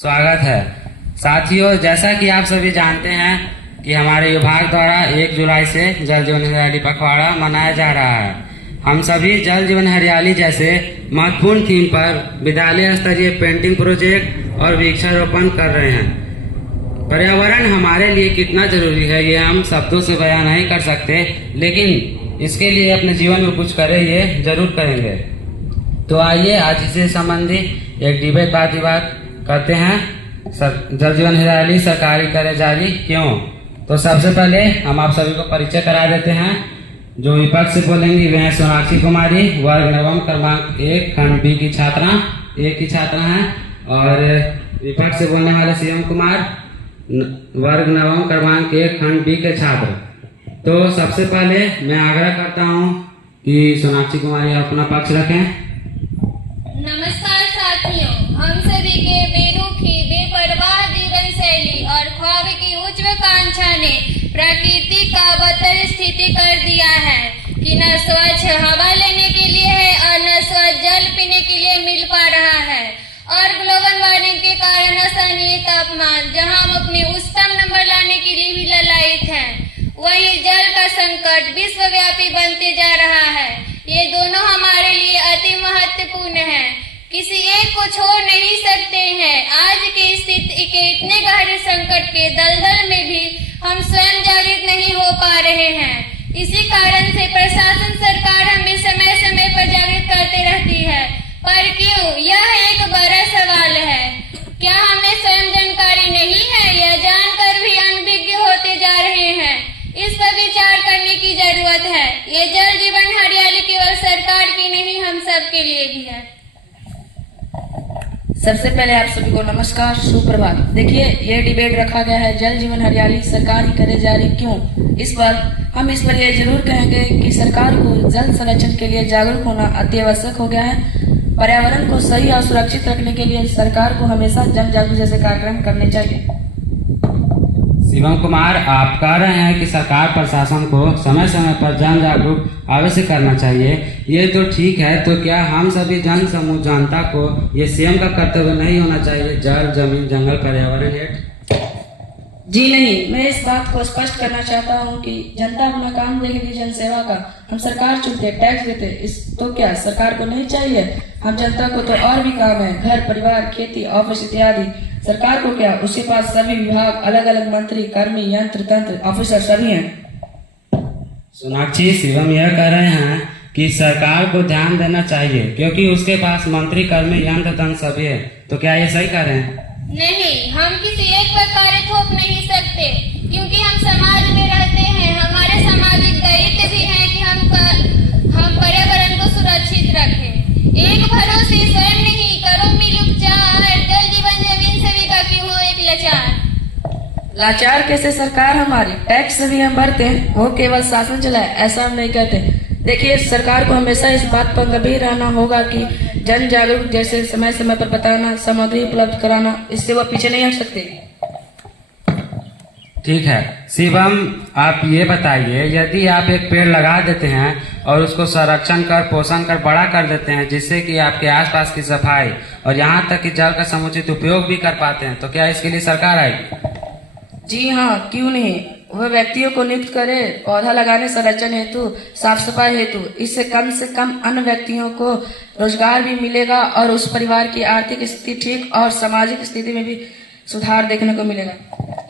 स्वागत है। साथियों, जैसा कि आप सभी जानते हैं कि हमारे विभाग द्वारा 1 जुलाई से जल जीवन हरियाली पखवाड़ा मनाया जा रहा है। हम सभी जल जीवन हरियाली जैसे महत्वपूर्ण थीम पर विद्यालय स्तरीय पेंटिंग प्रोजेक्ट और वृक्षारोपण कर रहे हैं। पर्यावरण हमारे लिए कितना जरूरी है ये हम शब्दों से बयान नहीं कर सकते, लेकिन इसके लिए अपने जीवन में कुछ करें ये जरूर करेंगे। तो आइए आज इससे संबंधित एक डिबेट बात विवाद करते हैं। जल जीवन हरियाली सरकारी करे जारी क्यों? तो सबसे पहले हम आप सभी को परिचय करा देते हैं। जो विपक्ष से बोलेंगी वे हैं सोनाक्षी कुमारी, वर्ग नवम क्रमांक 1 खंड बी की छात्रा हैं, और विपक्ष से बोलने वाले शिवम कुमार, वर्ग नवम क्रमांक 1 खंड बी के छात्र। तो सबसे पहले मैं आग्रह करता हूं कि सोनाक्षी कुमारी अपना पक्ष रखें। नमस्कार साथियों, हम सभी के बेरुखी बेपरवाह जीवन शैली और ख्वाब की उच्चाकांक्षा ने प्रकृति का बदतर स्थिति कर दिया है कि न स्वच्छ हवा लेने के लिए है और न स्वच्छ जल पीने के लिए मिल पा रहा है। और ग्लोबल वार्मिंग के कारण असहनीय तापमान, जहां हम अपने उच्चतम नंबर लाने के लिए भी ललायित हैं, वहीं जल का संकट विश्वव्यापी बनते जा रहा है। ये दोनों हमारे लिए अति महत्वपूर्ण है, किसी एक को छोड़ नहीं सकते हैं। आज की स्थिति के इतने गहरे संकट के दलदल में भी हम स्वयं जागृत नहीं हो पा रहे हैं। इसी कारण से प्रशासन सरकार हमें समय समय पर जागृत करते रहती है, पर क्यों, यह एक बड़ा सवाल है। क्या हमें स्वयं जानकारी नहीं है या जानकर भी अनभिज्ञ होते जा रहे हैं? इस पर विचार करने की जरूरत है। ये जल जीवन हरियाली केवल सरकार की नहीं, हम सब के लिए भी है। सबसे पहले आप सभी को नमस्कार, सुप्रभात। देखिए, ये डिबेट रखा गया है जल जीवन हरियाली सरकार ही करे जारी क्यों। इस पर ये जरूर कहेंगे कि सरकार को जल संरक्षण के लिए जागरूक होना अति आवश्यक हो गया है। पर्यावरण को सही और सुरक्षित रखने के लिए सरकार को हमेशा जन जागरूक जैसे कार्यक्रम करने चाहिए। शिवम कुमार, आप कह रहे हैं कि सरकार प्रशासन को समय समय पर जन जागरूक अवश्य करना चाहिए। ये तो ठीक है, तो क्या हम सभी जन समूह जनता को ये सीएम का कर्तव्य नहीं होना चाहिए जल जमीन जंगल पर्यावरण हेठ? जी नहीं, मैं इस बात को स्पष्ट करना चाहता हूँ कि जनता अपना काम देखेगी जन सेवा का। हम सरकार चुनते, टैक्स देते, इस तो क्या सरकार को नहीं चाहिए? हम जनता को तो और भी काम है, घर परिवार खेती ऑफिस इत्यादि। सरकार को क्या, उसके पास सभी विभाग, अलग अलग मंत्री कर्मी यंत्र तंत्र ऑफिसर सभी हैं। सोनाक्षी, शिवम यह कह रहे हैं कि सरकार को ध्यान देना चाहिए क्योंकि उसके पास मंत्री कर्मी यंत्र तंत्र सभी है। तो क्या ये सही कह रहे हैं? नहीं, हम किसी एक पर कार्य थोप नहीं सकते, क्योंकि हम समाज में रहते हैं। हमारे सामाजिक दायित्व भी है कि हम पर्यावरण को सुरक्षित रखें। एक भरोसे स्वयं नहीं, करो मिल उपचार, जल जीवन जमीन सेविका की हो एक लाचार। लाचार कैसे? सरकार हमारी, टैक्स भी हम भरते हैं, वो केवल शासन चलाए ऐसा हम नहीं कहते। देखिए, सरकार को हमेशा इस बात पर गंभीर रहना होगा कि जन जागरूक जैसे समय समय पर बताना, सामग्री उपलब्ध कराना, इससे वो पीछे नहीं हट सकते। ठीक है शिवम, आप ये बताइए, यदि आप एक पेड़ लगा देते हैं और उसको संरक्षण कर पोषण कर बड़ा कर देते हैं जिससे कि आपके आसपास की सफाई और यहाँ तक कि जल का समुचित उपयोग भी कर पाते हैं, तो क्या इसके लिए सरकार आएगी? जी हाँ, क्यों नहीं। वह व्यक्तियों को नियुक्त करे पौधा लगाने, संरक्षण हेतु, साफ सफाई हेतु। इससे कम से कम अन्य व्यक्तियों को रोजगार भी मिलेगा और उस परिवार की आर्थिक स्थिति ठीक और सामाजिक स्थिति में भी सुधार देखने को मिलेगा।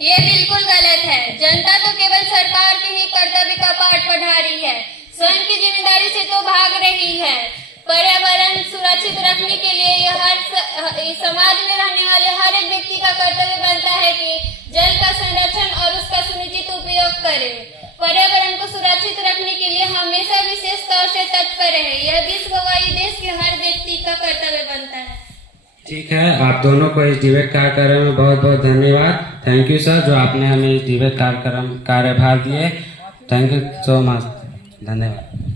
ये बिल्कुल गलत है। जनता तो केवल सरकार के ही कर्तव्य का पाठ पढ़ा रही है, स्वयं की जिम्मेदारी से तो भाग रही है। पर्यावरण सुरक्षित रखने के लिए समाज में रहने वाले हर एक व्यक्ति का कर्तव्य बनता है कि जल का संरक्षण और उसका सुनिश्चित उपयोग करे। पर्यावरण को सुरक्षित रखने के लिए हमेशा विशेष तौर से तत्पर रहे। यह विश्व व देश के हर व्यक्ति का कर्तव्य बनता है। ठीक है, आप दोनों को इस डिबेट कार्यक्रम में बहुत बहुत धन्यवाद। थैंक यू सर, जो आपने हमें इस डिबेट कार्यक्रम कार्यभार दिए। थैंक यू सो मच, धन्यवाद।